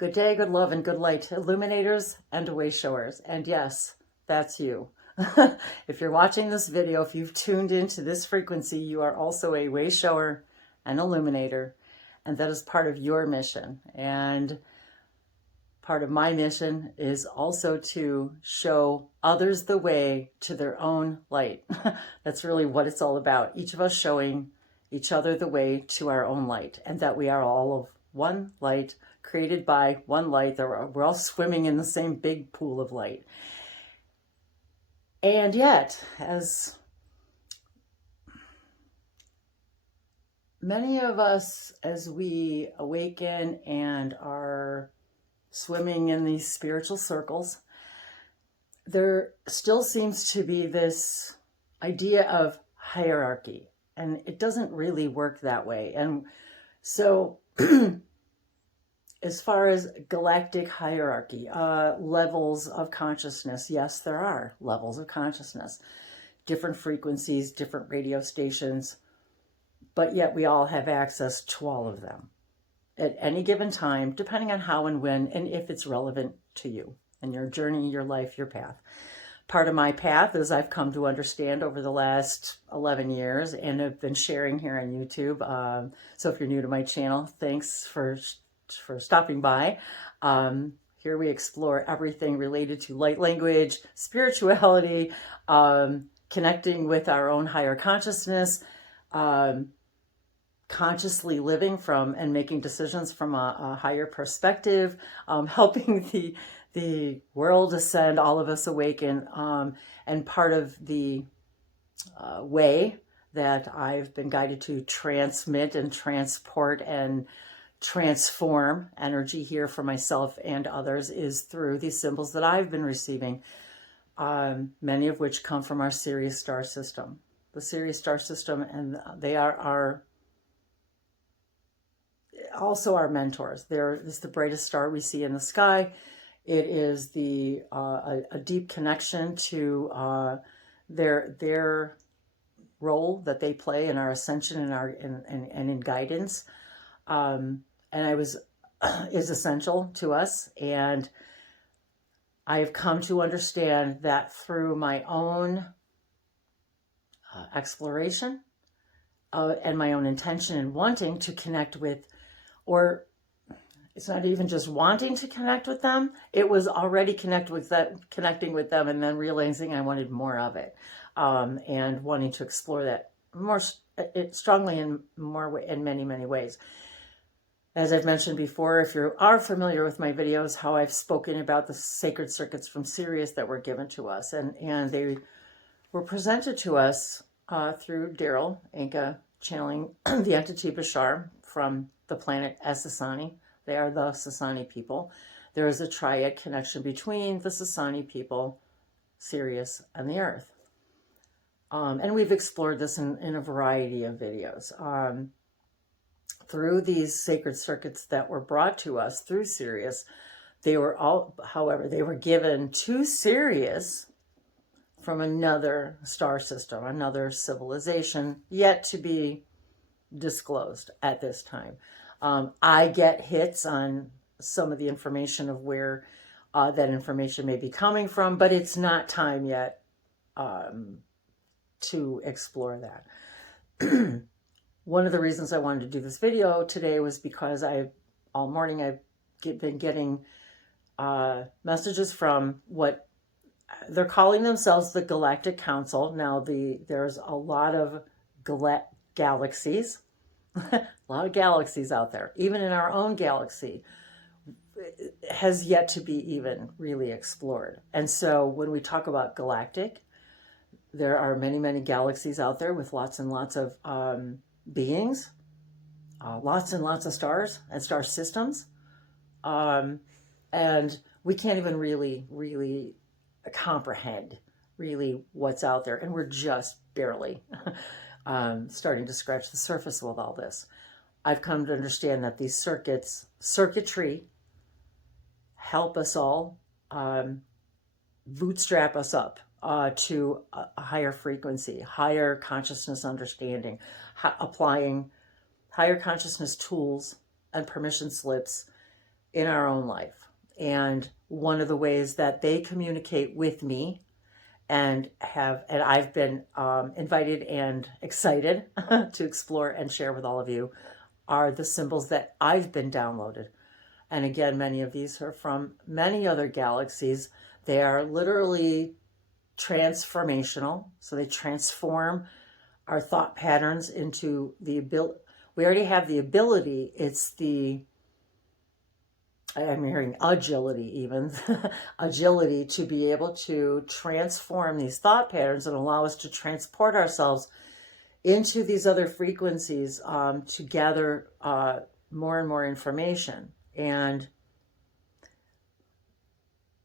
Good day, good love, and good light, illuminators and way showers. And yes, that's you. If you're watching this video, if you've tuned into this frequency, you are also a way shower and illuminator, and that is part of your mission. And part of my mission is also to show others the way to their own light. That's really what it's all about. Each of us showing each other the way to our own light, and that we are all of one light, created by one light. We're all swimming in the same big pool of light. And yet, as many of us, as we awaken and are swimming in these spiritual circles, there still seems to be this idea of hierarchy, and it doesn't really work that way. And so as far as galactic hierarchy, levels of consciousness, yes, there are levels of consciousness, different frequencies, different radio stations, but yet we all have access to all of them at any given time, depending on how and when, and if it's relevant to you and your journey, your life, your path. Part of my path, as I've come to understand over the last 11 years, and have been sharing here on YouTube. So if you're new to my channel, thanks for stopping by. Here we explore everything related to light language, spirituality, connecting with our own higher consciousness, consciously living from and making decisions from a higher perspective, helping the world ascend, all of us awaken, and part of the way that I've been guided to transmit and transport and transform energy here for myself and others is through these symbols that I've been receiving, many of which come from our Sirius star system. The Sirius star system, and they are also our mentors. It's the brightest star we see in the sky. It is a deep connection to their role that they play in our ascension and in guidance. And is essential to us. And I've come to understand that through my own exploration and my own intention and wanting to connect with, or it's not even just wanting to connect with them, it was already connecting with them and then realizing I wanted more of it, and wanting to explore that more strongly in many, many ways. As I've mentioned before, if you are familiar with my videos, how I've spoken about the sacred circuits from Sirius that were given to us, and they were presented to us through Daryl Anka channeling the entity Bashar from the planet Sasani. They are the Sasani people. There is a triad connection between the Sasani people, Sirius, and the Earth. And we've explored this in a variety of videos. Through these sacred circuits that were brought to us through Sirius, they were given to Sirius from another star system, another civilization, yet to be disclosed at this time. I get hits on some of the information of where that information may be coming from, but it's not time yet to explore that. One of the reasons I wanted to do this video today was because all morning I've been getting messages from what they're calling themselves the Galactic Council. Now, there's a lot of galaxies, a lot of galaxies out there. Even in our own galaxy, has yet to be even really explored. And so when we talk about galactic, there are many, many galaxies out there with lots and lots of beings, lots and lots of stars and star systems, and we can't even really comprehend really what's out there, and we're just barely starting to scratch the surface with all this. I've come to understand that these circuitry help us all bootstrap us up to a higher frequency, higher consciousness understanding, applying higher consciousness tools and permission slips in our own life. And one of the ways that they communicate with me and I've been invited and excited to explore and share with all of you are the symbols that I've been downloaded. And again, many of these are from many other galaxies. They are literally transformational. So they transform our thought patterns into the ability. We already have the ability. It's the, I'm hearing agility even, agility to be able to transform these thought patterns and allow us to transport ourselves into these other frequencies to gather more and more information. And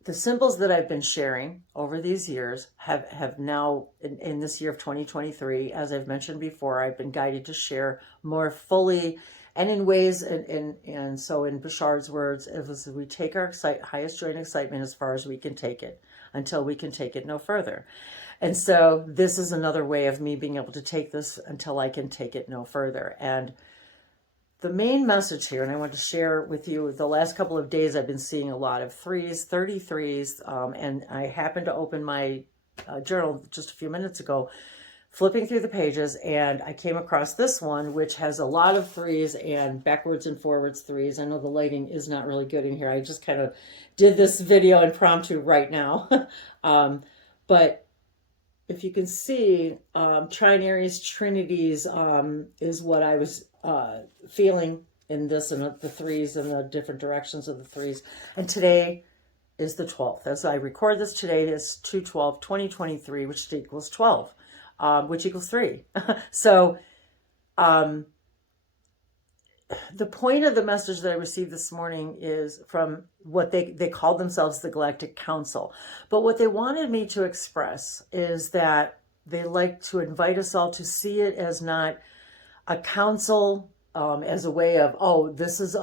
the symbols that I've been sharing over these years have now, in this year of 2023, as I've mentioned before, I've been guided to share more fully and in ways, and so in Bashard's words, it was, we take our highest joy and excitement as far as we can take it, until we can take it no further. And so this is another way of me being able to take this until I can take it no further. And the main message here, and I want to share with you, the last couple of days I've been seeing a lot of 33s, and I happened to open my journal just a few minutes ago, flipping through the pages, and I came across this one, which has a lot of 3s and backwards and forwards 3s. I know the lighting is not really good in here. I just kind of did this video impromptu right now. But if you can see, trinaries, trinities is what I was feeling in this, and the 3s and the different directions of the 3s. And today is the 12th. As I record this, today is 2/12/2023, which equals 12. Which equals 3. So the point of the message that I received this morning is from what they called themselves the Galactic Council. But what they wanted me to express is that they like to invite us all to see it as not a council, as a way of, oh, this is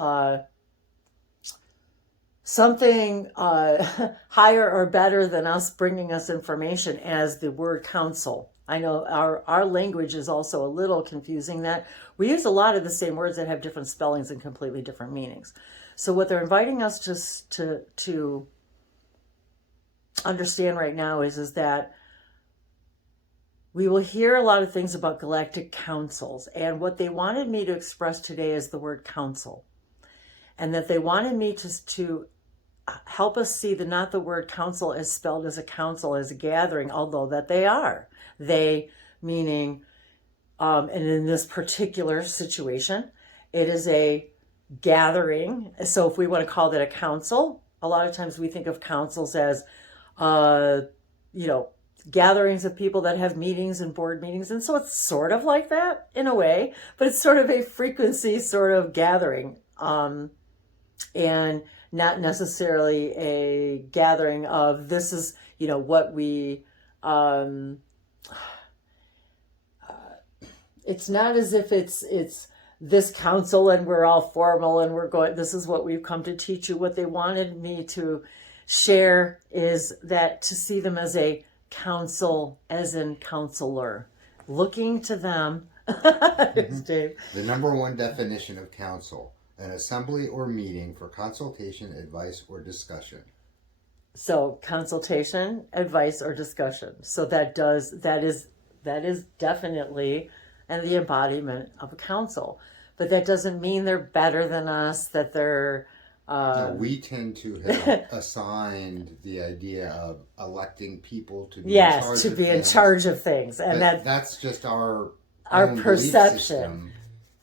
something higher or better than us bringing us information, as the word council. I know our language is also a little confusing, that we use a lot of the same words that have different spellings and completely different meanings. So what they're inviting us to understand right now is that we will hear a lot of things about galactic councils. And what they wanted me to express today is the word council. And that they wanted me to help us see not the word council as spelled as a council, as a gathering, although that they are. They, meaning, and in this particular situation, it is a gathering. So if we want to call that a council, a lot of times we think of councils as, gatherings of people that have meetings and board meetings. And so it's sort of like that in a way, but it's sort of a frequency sort of gathering. And not necessarily a gathering of this is, what we, it's not as if it's this council and we're all formal and we're going, this is what we've come to teach you. What they wanted me to share is that to see them as a council, as in counselor, looking to them. The number one definition of council: an assembly or meeting for consultation, advice, or discussion. So consultation, advice, or discussion. So that is definitely and the embodiment of a council. But that doesn't mean they're better than us, that they're... No, we tend to have assigned the idea of electing people to be in charge of things. And that's just our perception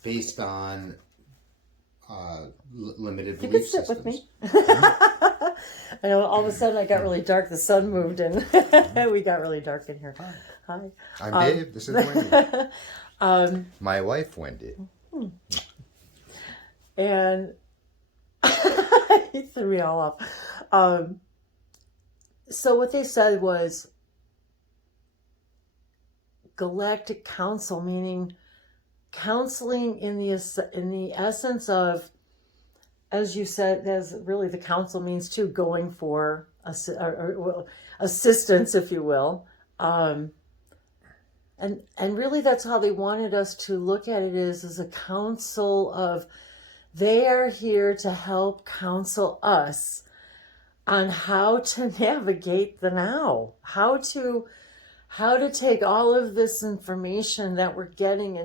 based on limited you belief systems. You could sit with me. I know all of a sudden I got really dark. The sun moved and we got really dark in here. Hi. I'm Dave. This is Wendy. My wife, Wendy. And he threw me all off. So what they said was Galactic Council, meaning counseling in the essence of, as you said, as really the council means too, going for assistance, if you will. And really that's how they wanted us to look at it, is as a council of They are here to help counsel us on how to navigate the now, how to take all of this information that we're getting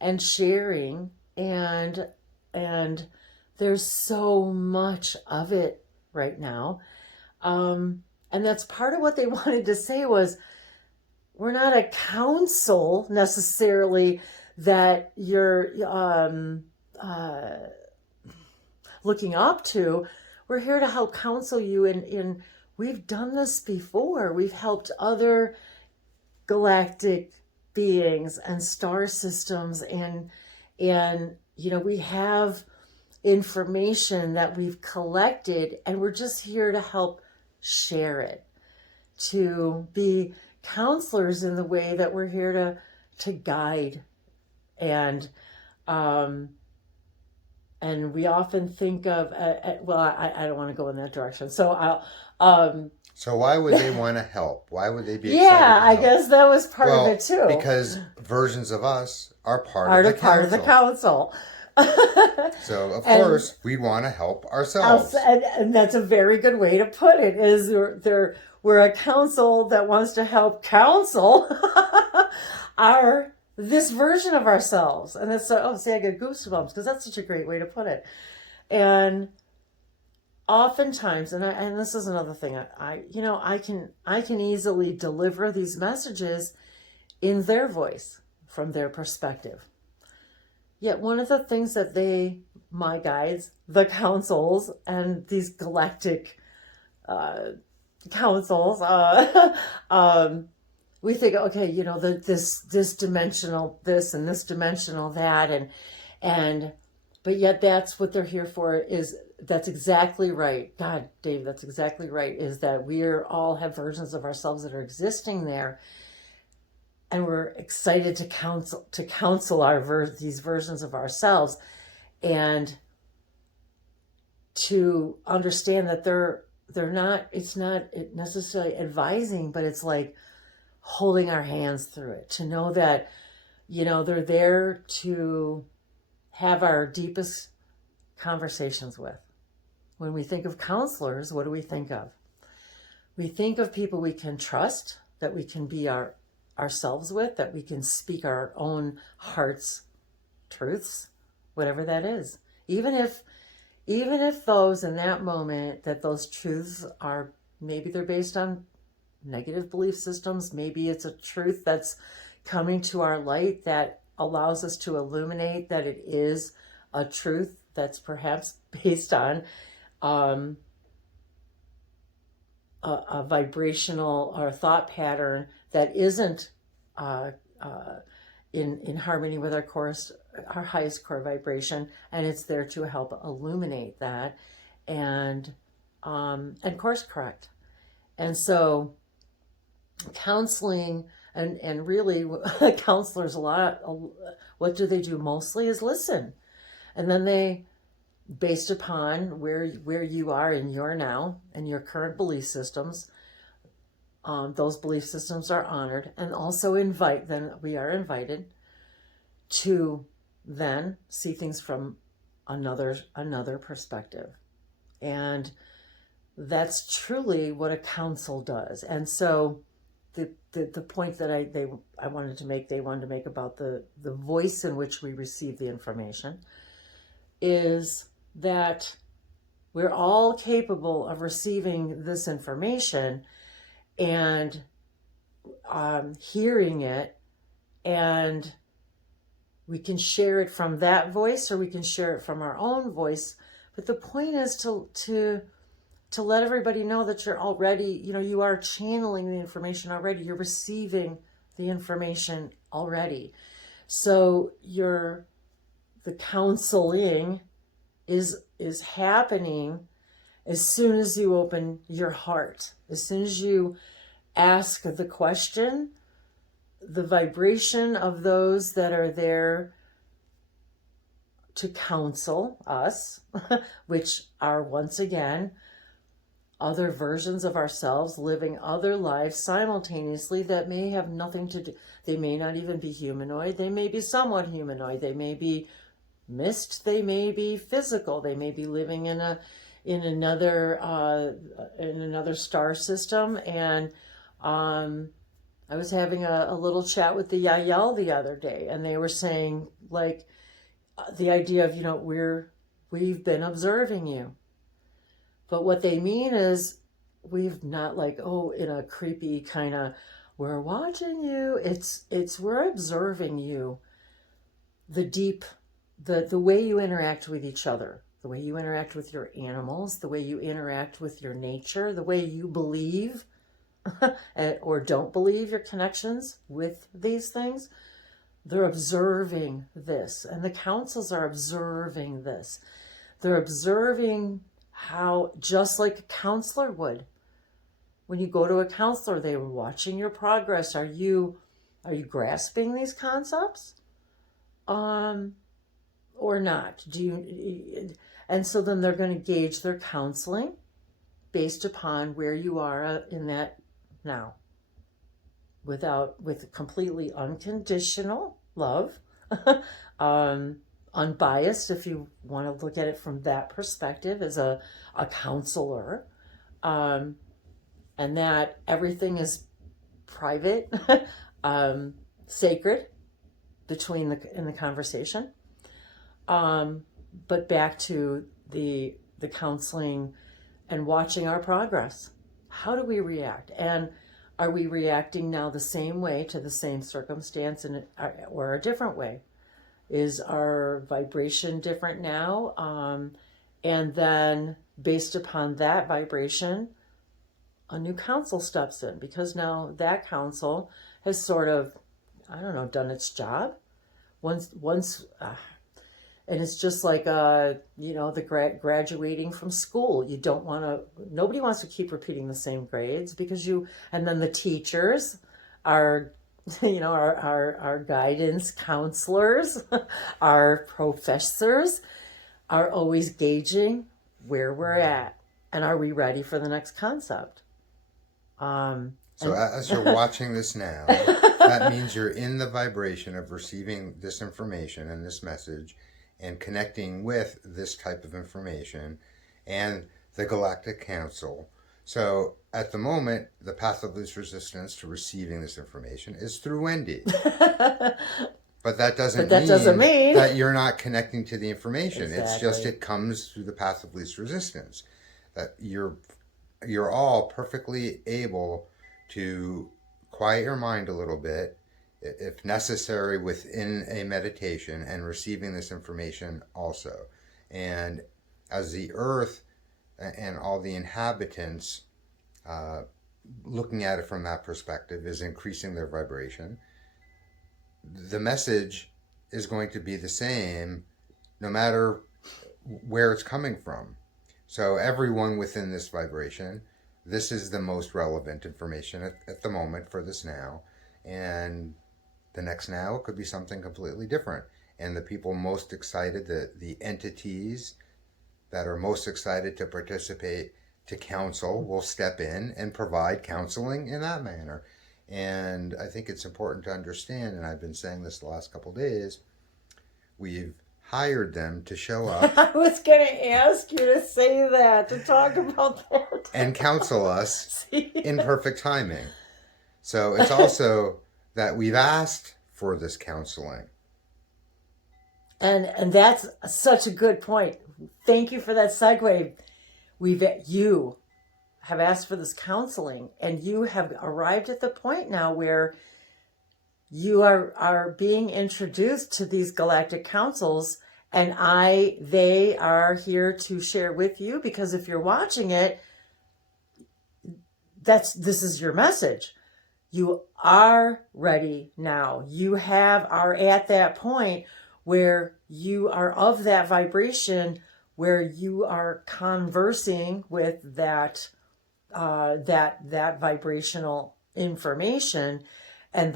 and sharing, and there's so much of it right now, and that's part of what they wanted to say was, we're not a council necessarily that you're looking up to. We're here to help counsel you in we've done this before. We've helped other galactic beings and star systems, and we have information that we've collected, and we're just here to help share it, to be counselors in the way that we're here to guide. And we often think of, I don't want to go in that direction. So So why would they want to help? Why would they be excited yeah, to I help? guess that was part of it too. Because versions of us are part of the council. So of course we'd want to help ourselves. And that's a very good way to put it, is we're a council that wants to help counsel this version of ourselves. And that's I get goosebumps because that's such a great way to put it. And oftentimes, and this is another thing, I can easily deliver these messages in their voice, from their perspective. Yet one of the things that my guides, the councils, and these galactic councils, we think, okay, this dimensional this and this dimensional that, but yet that's what they're here for. That's exactly right. God, Dave, that's exactly right. Is that we all have versions of ourselves that are existing there, and we're excited to counsel these versions of ourselves, and to understand that they're not. It's not necessarily advising, but it's like holding our hands through it. To know that, they're there to have our deepest conversations with. When we think of counselors, what do we think of? We think of people we can trust, that we can be ourselves with, that we can speak our own heart's truths, whatever that is. Even if those in that moment, that those truths are, maybe they're based on negative belief systems, maybe it's a truth that's coming to our light that allows us to illuminate that it is a truth that's perhaps based on a vibrational or thought pattern that isn't in harmony with our highest core vibration, and it's there to help illuminate that and course correct. And so counseling and really counselors, what do they do mostly is listen. And then they, based upon where you are in your now and your current belief systems, those belief systems are honored, and also we are invited to then see things from another perspective. And that's truly what a counsel does. And so the point that I wanted to make, they wanted to make about the voice in which we receive the information, is that we're all capable of receiving this information and hearing it, and we can share it from that voice or we can share it from our own voice. But the point is to let everybody know that you're already, you are channeling the information already. You're receiving the information already. So the counseling is happening as soon as you open your heart. As soon as you ask the question, the vibration of those that are there to counsel us, which are once again other versions of ourselves living other lives simultaneously that may have nothing to do. They may not even be humanoid. They may be somewhat humanoid. They may be mist, they may be physical, they may be living in another star system. And I was having a little chat with the Yael the other day, and they were saying, like, the idea of, we've been observing you. But what they mean is, we've not, like, in a creepy kind of, we're watching you. It's we're observing you. The deep, the way you interact with each other, the way you interact with your animals, the way you interact with your nature, the way you believe or don't believe your connections with these things. They're observing this, and the councils are observing this. They're observing how, just like a counselor would. When you go to a counselor, they were watching your progress. Are you grasping these concepts? Or not? And so then they're going to gauge their counseling based upon where you are in that now. With completely unconditional love, unbiased, if you want to look at it from that perspective, as a counselor, and that everything is private, sacred in the conversation. But back to the counseling and watching our progress. How do we react? And are we reacting now the same way to the same circumstance or a different way? Is our vibration different now? And then based upon that vibration, a new counsel steps in, because now that counsel has sort of, done its job. And it's just like, the graduating from school. Nobody wants to keep repeating the same grades, and then the teachers are, our guidance counselors, our professors are always gauging where we're at. And are we ready for the next concept? So as you're watching this now, that means you're in the vibration of receiving this information and this message, and connecting with this type of information and the Galactic Council. So at the moment, the path of least resistance to receiving this information is through Wendy. But that doesn't mean that you're not connecting to the information. Exactly. It's just it comes through the path of least resistance. That you're all perfectly able to quiet your mind a little bit, if necessary, within a meditation, and receiving this information also. And as the earth and all the inhabitants, looking at it from that perspective, is increasing their vibration, the message is going to be the same no matter where it's coming from. So everyone within this vibration, this is the most relevant information at the moment for this now. And the next now could be something completely different. And the people most excited, the entities that are most excited to participate, to counsel, will step in and provide counseling in that manner. And I think it's important to understand, and I've been saying this the last couple of days, we've hired them to show up. I was going to ask you to say that, to talk about that. And counsel us in perfect timing. So it's also that we've asked for this counseling. And that's such a good point. Thank you for that segue. You have asked for this counseling, and you have arrived at the point now where you are being introduced to these galactic councils, and they are here to share with you, because if you're watching it, this is your message. You are ready now. You are at that point where you are of that vibration, where you are conversing with that vibrational information, and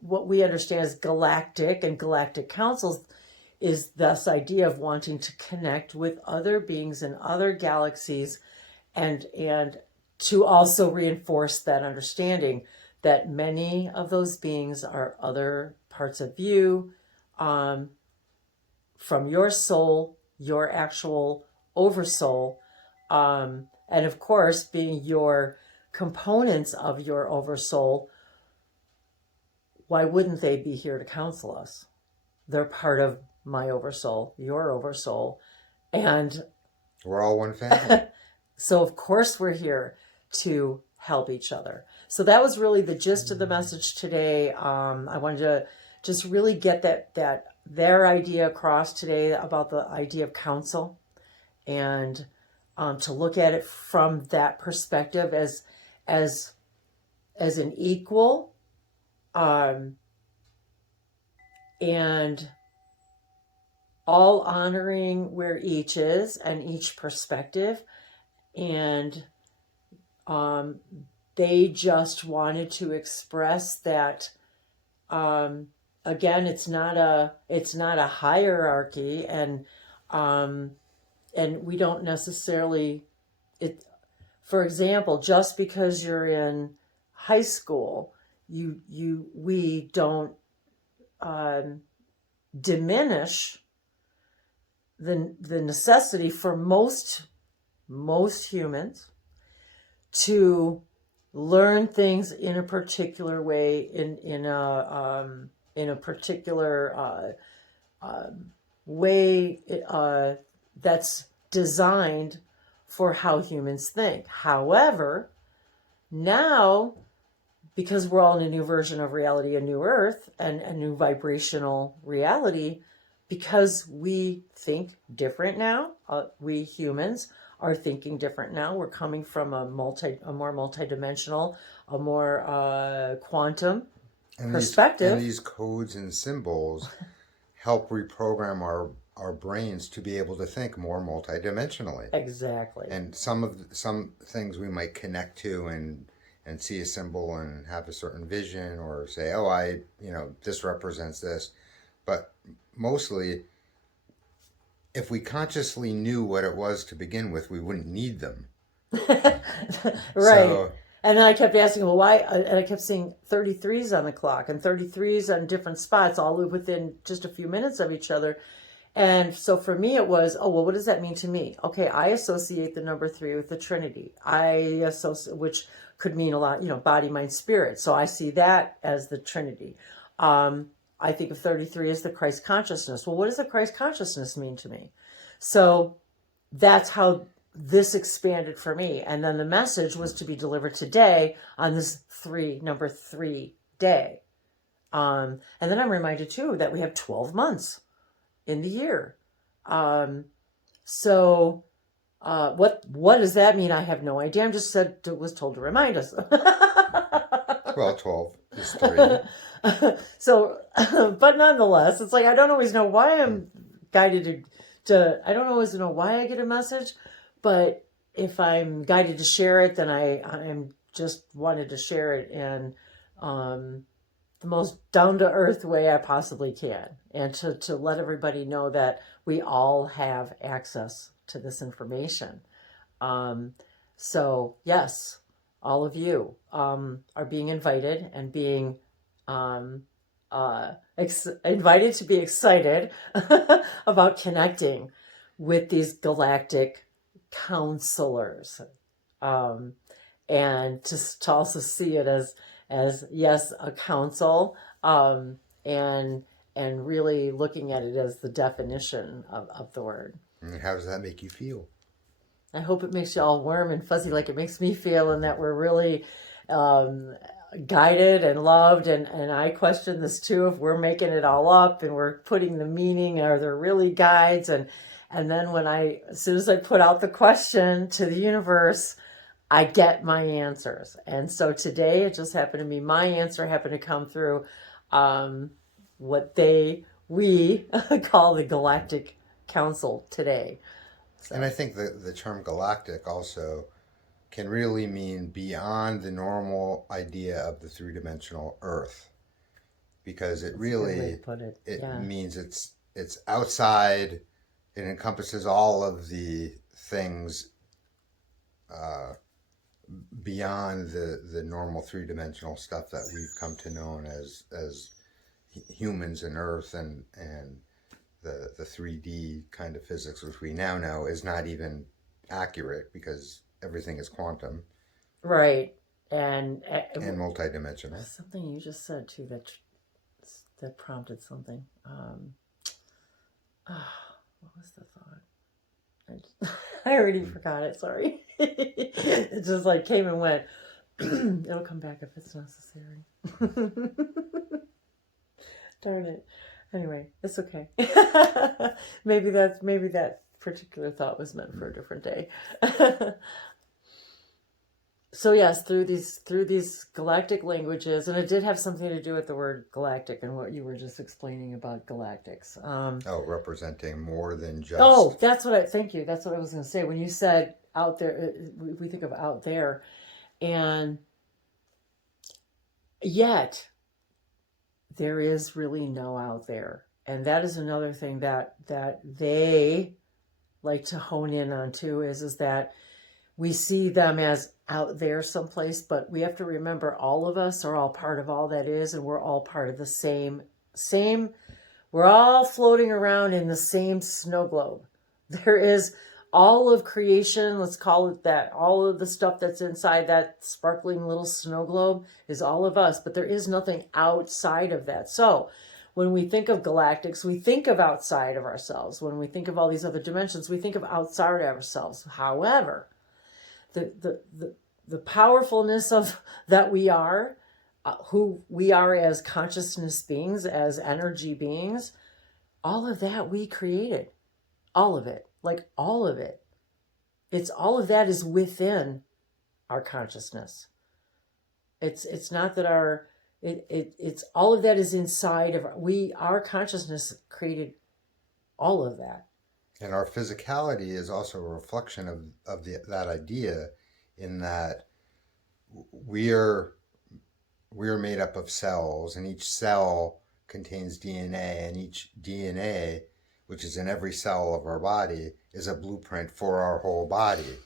what we understand as galactic and galactic councils is this idea of wanting to connect with other beings in other galaxies, and to also reinforce that understanding that many of those beings are other parts of you, from your soul, your actual oversoul, and of course, being your components of your oversoul, why wouldn't they be here to counsel us? They're part of my oversoul, your oversoul, and we're all one family. so of course we're here to help each other. So that was really the gist of the message today. I wanted to just really get their idea across today about the idea of counsel, and to look at it from that perspective as an equal, and all honoring where each is and each perspective. And they just wanted to express that, again, it's not a hierarchy, and we don't necessarily, for example, just because you're in high school, we don't diminish the necessity for most humans to learn things in a particular way, in a particular way that's designed for how humans think. However, now, because we're all in a new version of reality, a new earth, and a new vibrational reality, because we think different now, we humans are thinking different now. We're coming from a more multidimensional, a more quantum perspective. And these codes and symbols help reprogram our brains to be able to think more multidimensionally. Exactly. And some things we might connect to and see a symbol and have a certain vision, or say, oh, this represents this. But mostly, if we consciously knew what it was to begin with, we wouldn't need them. Right. So, and then I kept asking, well, why? And I kept seeing 33s on the clock, and 33s on different spots, all within just a few minutes of each other. And so for me, it was, oh, well, what does that mean to me? Okay, I associate the number 3 with the Trinity. Which could mean a lot, body, mind, spirit. So I see that as the Trinity. I think of 33 as the Christ consciousness. Well, what does the Christ consciousness mean to me? So that's how this expanded for me. And then the message was to be delivered today on this number 3 day. And then I'm reminded too that we have 12 months in the year. So what does that mean? I have no idea. I'm just was told to remind us. Well, 12 is 3. So, but nonetheless, it's like, I don't always know why I'm guided I don't always know why I get a message, but if I'm guided to share it, then I'm just wanted to share it in the most down-to-earth way I possibly can, and to let everybody know that we all have access to this information. So yes, all of you are being invited and being invited to be excited about connecting with these galactic counselors, and just to also see it as yes, a counsel, and really looking at it as the definition of the word. And how does that make you feel? I hope it makes you all warm and fuzzy like it makes me feel, and that we're really guided and loved. And I question this too, if we're making it all up and we're putting the meaning, are there really guides? And then as soon as I put out the question to the universe, I get my answers. And so today it just happened to be, my answer happened to come through what we call the Galactic Council today. So. And I think the term galactic also can really mean beyond the normal idea of the 3-dimensional Earth, because it really means it's outside. It encompasses all of the things beyond the normal 3-dimensional stuff that we've come to know as humans and Earth and the 3D kind of physics, which we now know is not even accurate because everything is quantum. Right. And multidimensional. Something you just said too that prompted something. What was the thought? I already forgot it. Sorry. It just like came and went. It'll come back if it's necessary. Darn it. Anyway, it's okay. Maybe that particular thought was meant for a different day. So yes, through these galactic languages, and it did have something to do with the word galactic and what you were just explaining about galactics. Representing more than just. Oh, thank you. That's what I was going to say. When you said out there, we think of out there, and yet there is really no out there, and that is another thing that they like to hone in on too. Is that we see them as out there someplace, but we have to remember all of us are all part of all that is, and we're all part of the same, we're all floating around in the same snow globe. There is all of creation, let's call it that, all of the stuff that's inside that sparkling little snow globe is all of us, but there is nothing outside of that. So when we think of galactics, we think of outside of ourselves. When we think of all these other dimensions, we think of outside of ourselves. However, the powerfulness of that we are, who we are as consciousness beings, as energy beings, all of that we created. All of it. Like all of it. It's all of that is within our consciousness. It's not that it's all of that is inside of our consciousness created all of that. And our physicality is also a reflection of that idea, in that we're made up of cells, and each cell contains DNA, and each DNA, which is in every cell of our body, is a blueprint for our whole body.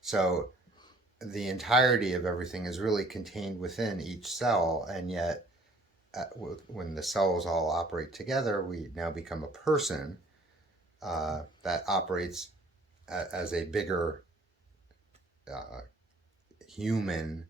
So the entirety of everything is really contained within each cell, and yet when the cells all operate together, we now become a person that operates as a bigger human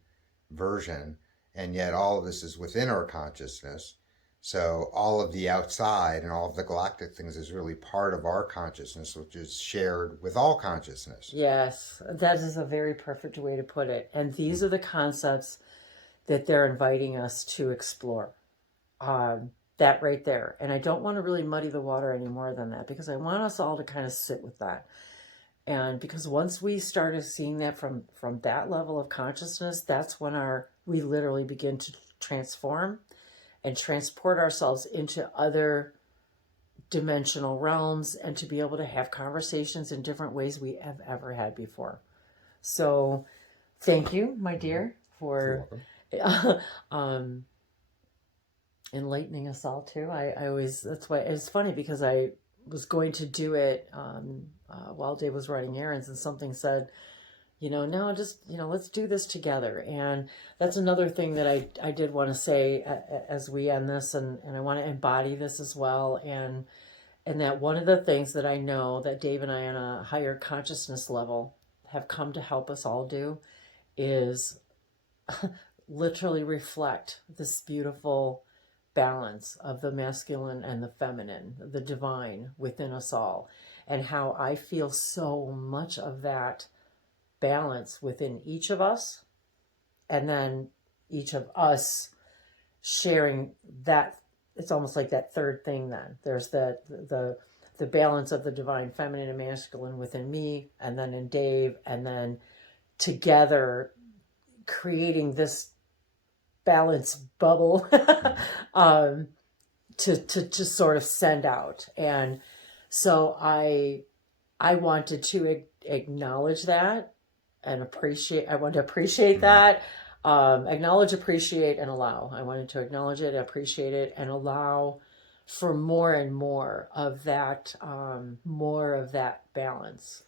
version, and yet all of this is within our consciousness. So all of the outside and all of the galactic things is really part of our consciousness, which is shared with all consciousness. Yes, that is a very perfect way to put it. And these are the concepts that they're inviting us to explore. That right there. And I don't want to really muddy the water any more than that, because I want us all to kind of sit with that. And because once we started seeing that from that level of consciousness, that's when we literally begin to transform and transport ourselves into other dimensional realms, and to be able to have conversations in different ways we have ever had before. So thank you, my dear, for enlightening us all too. I always, that's why it's funny, because I was going to do it while Dave was running errands, and something said, no, just, let's do this together. And that's another thing that I did want to say as we end this, and I want to embody this as well. And that one of the things that I know that Dave and I on a higher consciousness level have come to help us all do is literally reflect this beautiful balance of the masculine and the feminine, the divine within us all, and how I feel so much of that balance within each of us, and then each of us sharing that. It's almost like that third thing. Then there's the balance of the divine feminine and masculine within me, and then in Dave, and then together creating this balance bubble to sort of send out. And so I wanted to acknowledge that and appreciate. I wanted to appreciate that. Acknowledge, appreciate, and allow. I wanted to acknowledge it, appreciate it, and allow for more and more of that balance.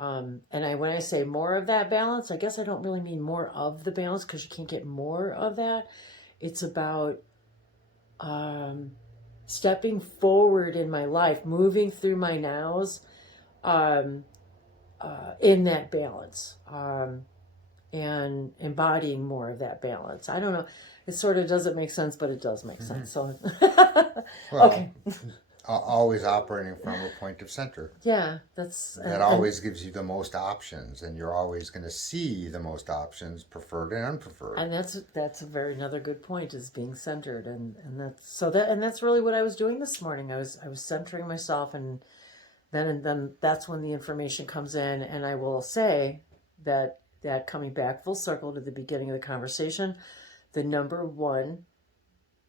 And when I say more of that balance, I guess I don't really mean more of the balance, because you can't get more of that. It's about stepping forward in my life, moving through my nows in that balance, and embodying more of that balance. I don't know. It sort of doesn't make sense, but it does make sense. So, okay. Always operating from a point of center. Yeah, that's... That always gives you the most options, and you're always going to see the most options, preferred and unpreferred. And that's another good point, is being centered, and that's really what I was doing this morning. I was centering myself, and then that's when the information comes in, and I will say that coming back full circle to the beginning of the conversation, the number one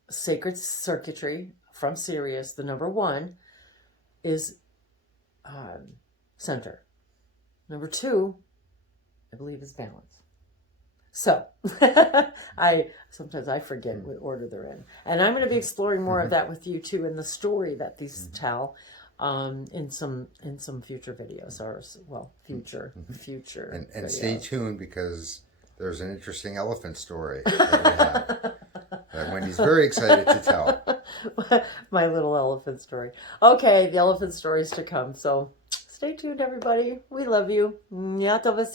sacred circuitry from Sirius, the number one is center. Number two, I believe, is balance. So sometimes I forget what order they're in, and I'm going to be exploring more of that with you too in the story that these tell in some future videos, or future and videos. Stay tuned, because there's an interesting elephant story that we have that Wendy's very excited to tell. My little elephant story. Okay, the elephant stories to come. So stay tuned, everybody. We love you. Tiva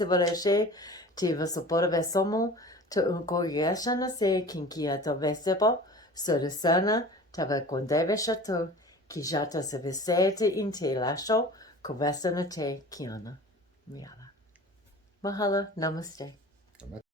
sopora vesomo to unkogeshana se kinkiata vesebo sodesana tava kondeveshato kijata se vesete inte lasho kovesana te kiana. Miala. Mahala. Namaste.